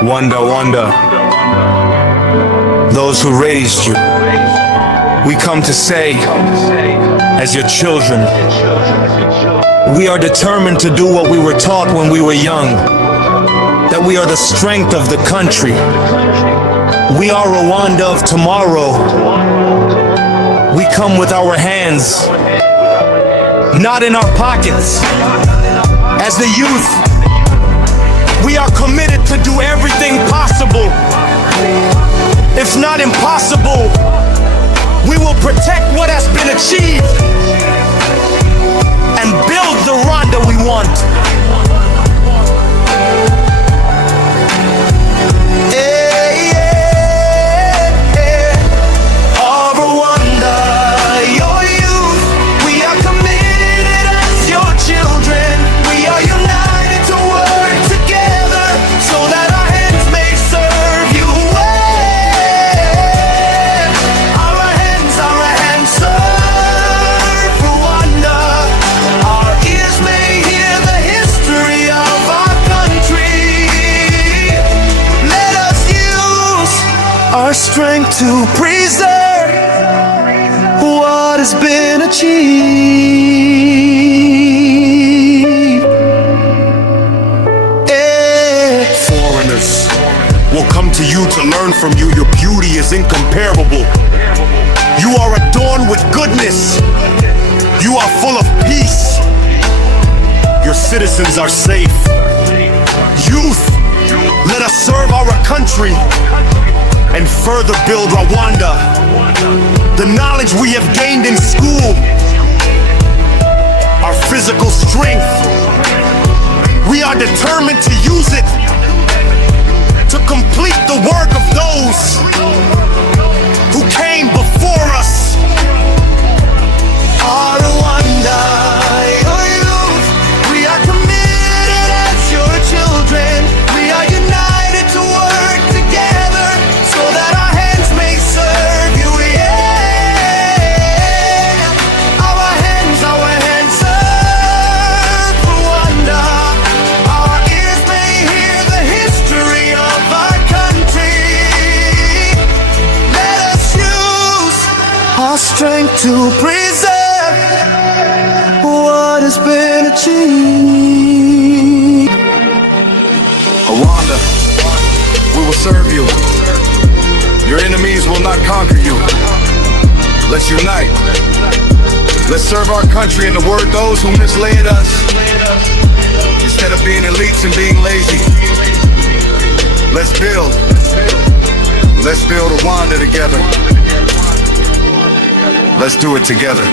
Wonder, wonder, those who raised you, we come to say, as your children, we are determined to do what we were taught when we were young, that we are the strength of the country. We are Rwanda of tomorrow. We come with our hands, not in our pockets. As the youth, we are committed to do everything possible. If not impossible, we will protect what has been achieved and build the Rwanda we want. Our strength to preserve what has been achieved. Foreigners will come to you to learn from you. Your beauty is incomparable. You are adorned with goodness. You are full of peace. Your citizens are safe. Youth, let us serve our country and further build Rwanda. The knowledge we have gained in school, our physical strength, we are determined to use it to complete the work of those who came before us. Our Rwanda, your youth, we are committed as your children. We are united to work together so that our hands may serve you, yeah. Our hands serve Rwanda. Our ears may hear the history of our country. Let us use our strength to preserve what has been achieved. Rwanda, we will serve you. Your enemies will not conquer you. Let's unite. Let's serve our country and the word those who misled us. Instead of being elites and being lazy, let's build. Let's build Rwanda together. Let's do it together.